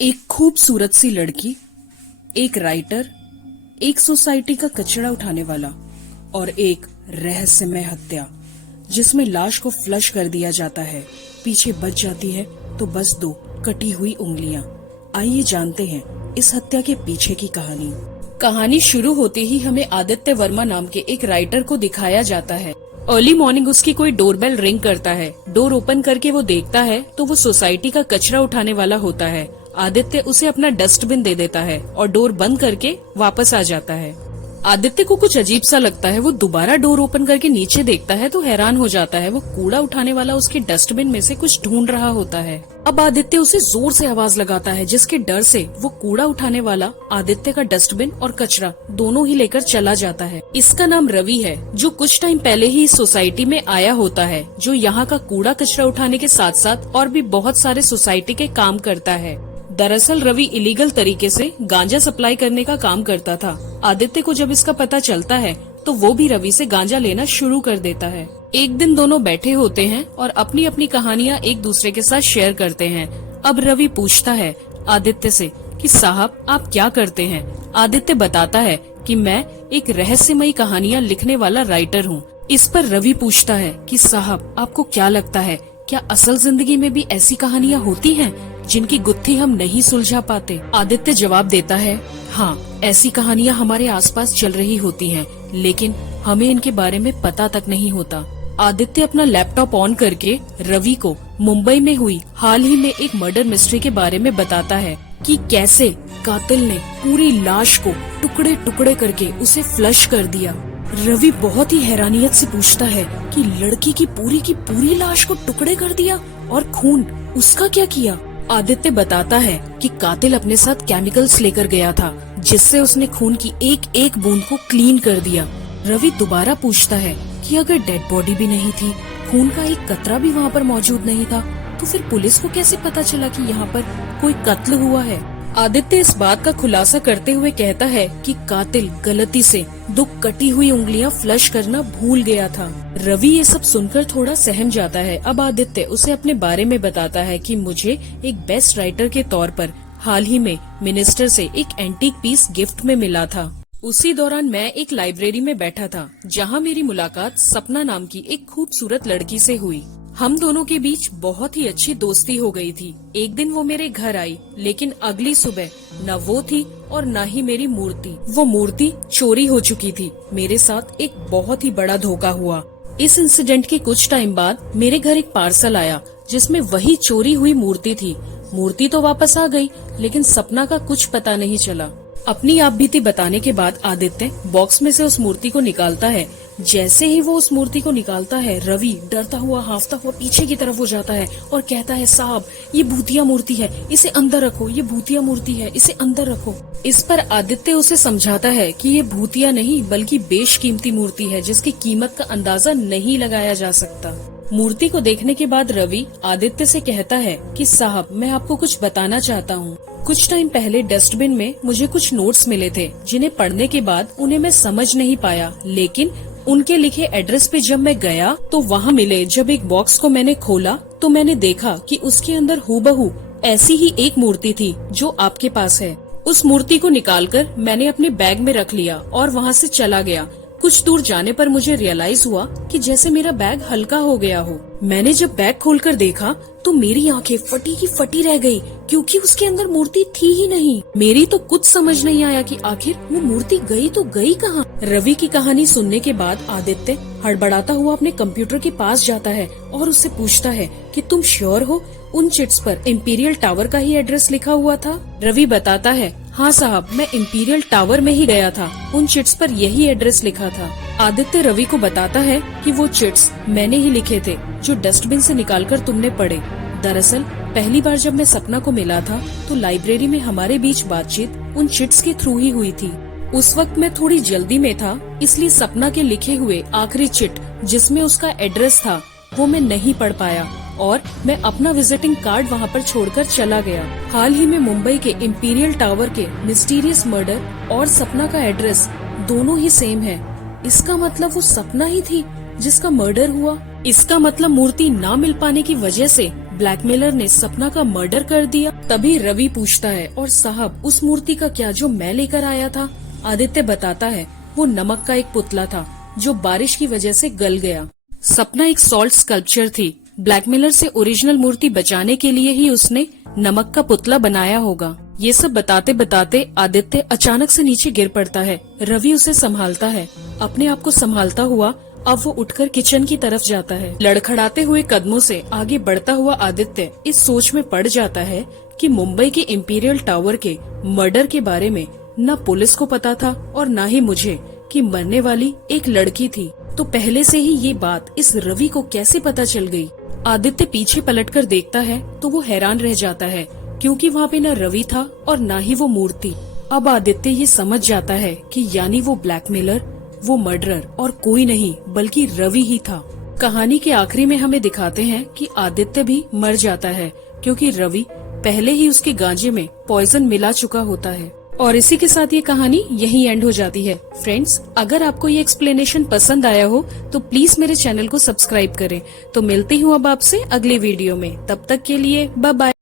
एक खूबसूरत सी लड़की, एक राइटर, एक सोसाइटी का कचरा उठाने वाला और एक रहस्यमय हत्या जिसमें लाश को फ्लश कर दिया जाता है। पीछे बच जाती है तो बस दो कटी हुई उंगलियां। आइए जानते हैं इस हत्या के पीछे की कहानी। कहानी शुरू होते ही हमें आदित्य वर्मा नाम के एक राइटर को दिखाया जाता है। अर्ली मॉर्निंग उसकी कोई डोरबेल रिंग करता है। डोर ओपन करके वो देखता है तो वो सोसाइटी का कचरा उठाने वाला होता है। आदित्य उसे अपना डस्टबिन दे देता है और डोर बंद करके वापस आ जाता है। आदित्य को कुछ अजीब सा लगता है। वो दोबारा डोर ओपन करके नीचे देखता है तो हैरान हो जाता है। वो कूड़ा उठाने वाला उसके डस्टबिन में से कुछ ढूंढ रहा होता है। अब आदित्य उसे जोर से आवाज लगाता है, जिसके डर से वो कूड़ा उठाने वाला आदित्य का डस्टबिन और कचरा दोनों ही लेकर चला जाता है। इसका नाम रवि है, जो कुछ टाइम पहले ही इस सोसाइटी में आया होता है, जो यहाँ का कूड़ा कचरा उठाने के साथ साथ और भी बहुत सारे सोसाइटी के काम करता है। दरअसल रवि इलीगल तरीके से गांजा सप्लाई करने का काम करता था। आदित्य को जब इसका पता चलता है तो वो भी रवि से गांजा लेना शुरू कर देता है। एक दिन दोनों बैठे होते हैं और अपनी अपनी कहानियां एक दूसरे के साथ शेयर करते हैं। अब रवि पूछता है आदित्य से कि साहब आप क्या करते हैं। आदित्य बताता है कि मैं एक रहस्यमयी कहानियां लिखने वाला राइटर हूँ। इस पर रवि पूछता है कि साहब आपको क्या लगता है, क्या असल जिंदगी में भी ऐसी कहानियां होती हैं जिनकी गुत्थी हम नहीं सुलझा पाते। आदित्य जवाब देता है, हाँ ऐसी कहानियां हमारे आसपास चल रही होती हैं, लेकिन हमें इनके बारे में पता तक नहीं होता। आदित्य अपना लैपटॉप ऑन करके रवि को मुंबई में हुई हाल ही में एक मर्डर मिस्ट्री के बारे में बताता है कि कैसे कातिल ने पूरी लाश को टुकड़े टुकड़े करके उसे फ्लश कर दिया। रवि बहुत ही हैरानियत से पूछता है कि लड़की की पूरी लाश को टुकड़े कर दिया, और खून उसका क्या किया। आदित्य बताता है कि कातिल अपने साथ केमिकल्स लेकर गया था, जिससे उसने खून की एक एक बूंद को क्लीन कर दिया। रवि दोबारा पूछता है कि अगर डेड बॉडी भी नहीं थी, खून का एक कतरा भी वहाँ पर मौजूद नहीं था, तो फिर पुलिस को कैसे पता चला कि यहाँ पर कोई कत्ल हुआ है। आदित्य इस बात का खुलासा करते हुए कहता है कि कातिल गलती से दो कटी हुई उंगलियां फ्लश करना भूल गया था। रवि ये सब सुनकर थोड़ा सहम जाता है। अब आदित्य उसे अपने बारे में बताता है कि मुझे एक बेस्ट राइटर के तौर पर हाल ही में मिनिस्टर से एक एंटीक पीस गिफ्ट में मिला था। उसी दौरान मैं एक लाइब्रेरी में बैठा था, जहाँ मेरी मुलाकात सपना नाम की एक खूबसूरत लड़की से हुई। हम दोनों के बीच बहुत ही अच्छी दोस्ती हो गई थी। एक दिन वो मेरे घर आई, लेकिन अगली सुबह न वो थी और न ही मेरी मूर्ति। वो मूर्ति चोरी हो चुकी थी। मेरे साथ एक बहुत ही बड़ा धोखा हुआ। इस इंसिडेंट के कुछ टाइम बाद मेरे घर एक पार्सल आया, जिसमें वही चोरी हुई मूर्ति थी। मूर्ति तो वापस आ गई, लेकिन सपना का कुछ पता नहीं चला। अपनी आप बीती बताने के बाद आदित्य बॉक्स में से उस मूर्ति को निकालता है। जैसे ही वो उस मूर्ति को निकालता है, रवि डरता हुआ हांफता हुआ पीछे की तरफ हो जाता है और कहता है, साहब ये भूतिया मूर्ति है, इसे अंदर रखो, ये भूतिया मूर्ति है, इसे अंदर रखो। इस पर आदित्य उसे समझाता है कि ये भूतिया नहीं बल्कि बेशकीमती मूर्ति है, जिसकी कीमत का अंदाजा नहीं लगाया जा सकता। मूर्ति को देखने के बाद रवि आदित्य से कहता है कि साहब मैं आपको कुछ बताना चाहता हूँ। कुछ टाइम पहले डस्टबिन में मुझे कुछ नोट्स मिले थे, जिन्हें पढ़ने के बाद उन्हें मैं समझ नहीं पाया, लेकिन उनके लिखे एड्रेस पे जब मैं गया तो वहाँ मिले। जब एक बॉक्स को मैंने खोला तो मैंने देखा कि उसके अंदर हूबहू ऐसी ही एक मूर्ति थी जो आपके पास है। उस मूर्ति को निकालकर मैंने अपने बैग में रख लिया और वहाँ से चला गया। कुछ दूर जाने पर मुझे रियलाइज हुआ कि जैसे मेरा बैग हल्का हो गया हो। मैंने जब बैग खोलकर देखा तो मेरी आंखें फटी की फटी रह गई, क्योंकि उसके अंदर मूर्ति थी ही नहीं। मेरी तो कुछ समझ नहीं आया कि आखिर वो मूर्ति गई तो गई कहाँ। रवि की कहानी सुनने के बाद आदित्य हड़बड़ाता हुआ अपने कंप्यूटर के पास जाता है और उससे पूछता है कि तुम श्योर हो उन चिट्स पर इंपीरियल टावर का ही एड्रेस लिखा हुआ था। रवि बताता है, हाँ साहब मैं इंपीरियल टावर में ही गया था, उन चिट्स पर यही एड्रेस लिखा था। आदित्य रवि को बताता है कि वो चिट्स मैंने ही लिखे थे, जो डस्टबिन से निकालकर तुमने पढ़े। दरअसल पहली बार जब मैं सपना को मिला था तो लाइब्रेरी में हमारे बीच बातचीत उन चिट्स के थ्रू ही हुई थी। उस वक्त मैं थोड़ी जल्दी में था, इसलिए सपना के लिखे हुए आखिरी चिट जिसमें उसका एड्रेस था वो मैं नहीं पढ़ पाया और मैं अपना विजिटिंग कार्ड वहाँ पर छोड़कर चला गया। हाल ही में मुंबई के इंपीरियल टावर के मिस्टीरियस मर्डर और सपना का एड्रेस दोनों ही सेम है। इसका मतलब वो सपना ही थी जिसका मर्डर हुआ। इसका मतलब मूर्ति ना मिल पाने की वजह से ब्लैकमेलर ने सपना का मर्डर कर दिया। तभी रवि पूछता है, और साहब उस मूर्ति का क्या जो मैं लेकर आया था? आदित्य बताता है वो नमक का एक पुतला था जो बारिश की वजह से गल गया। सपना एक सॉल्ट स्कल्पचर थी। ब्लैकमेलर से ओरिजिनल मूर्ति बचाने के लिए ही उसने नमक का पुतला बनाया होगा। ये सब बताते बताते आदित्य अचानक से नीचे गिर पड़ता है। रवि उसे संभालता है। अपने आप को संभालता हुआ अब वो उठकर किचन की तरफ जाता है। लड़खड़ाते हुए कदमों से आगे बढ़ता हुआ आदित्य इस सोच में पड़ जाता है कि मुंबई के इंपीरियल टावर के मर्डर के बारे में न पुलिस को पता था और न ही मुझे, कि मरने वाली एक लड़की थी। तो पहले से ही ये बात इस रवि को कैसे पता चल गई? आदित्य पीछे पलटकर देखता है तो वो हैरान रह जाता है, क्योंकि वहाँ पे न रवि था और न ही वो मूर्ति। अब आदित्य ये समझ जाता है कि यानी वो ब्लैकमेलर, वो मर्डरर और कोई नहीं बल्कि रवि ही था। कहानी के आखिरी में हमें दिखाते हैं कि आदित्य भी मर जाता है, क्योंकि रवि पहले ही उसके गांजे में पॉइजन मिला चुका होता है। और इसी के साथ ये कहानी यहीं एंड हो जाती है। फ्रेंड्स, अगर आपको ये एक्सप्लेनेशन पसंद आया हो तो प्लीज मेरे चैनल को सब्सक्राइब करें। तो मिलती हूँ अब आपसे अगले वीडियो में। तब तक के लिए बाय बाय।